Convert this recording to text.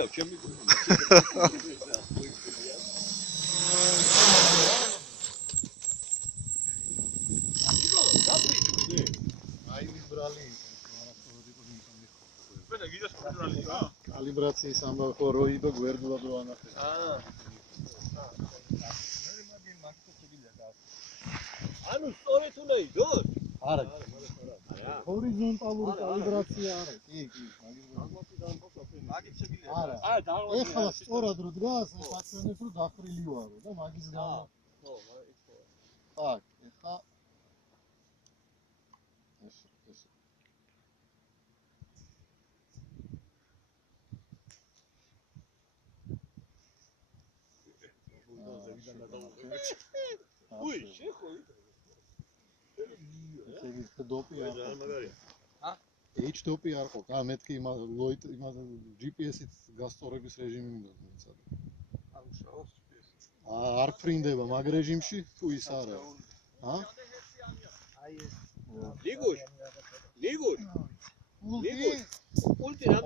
გინდა ჩემი კალიბრაციის ამბავი ხო როიბო გვერდულად რო ანახე. ანუ სწორედ უნდა იდოს? არა. ჰორიზონტალური კალიბრაცია არა. კი. მაგით შეგიძლია. არა. ეხლა სწორად რო დგას, საჩვენებს რომ დახრილი ვარო და მაგის გამო. ხო, ის ხო. აქ, ეხლა ეს უი, შეხო. ეს დოპი არ მაგარია. H-დოპი არ ყო. მეთქი ლოიტ იმას GPS-ით გასწორების რეჟიმი უნდა მეცადა. აუშავოს GPS-ით. არ ფრინდება მაგ რეჟიმში თუ ის არა.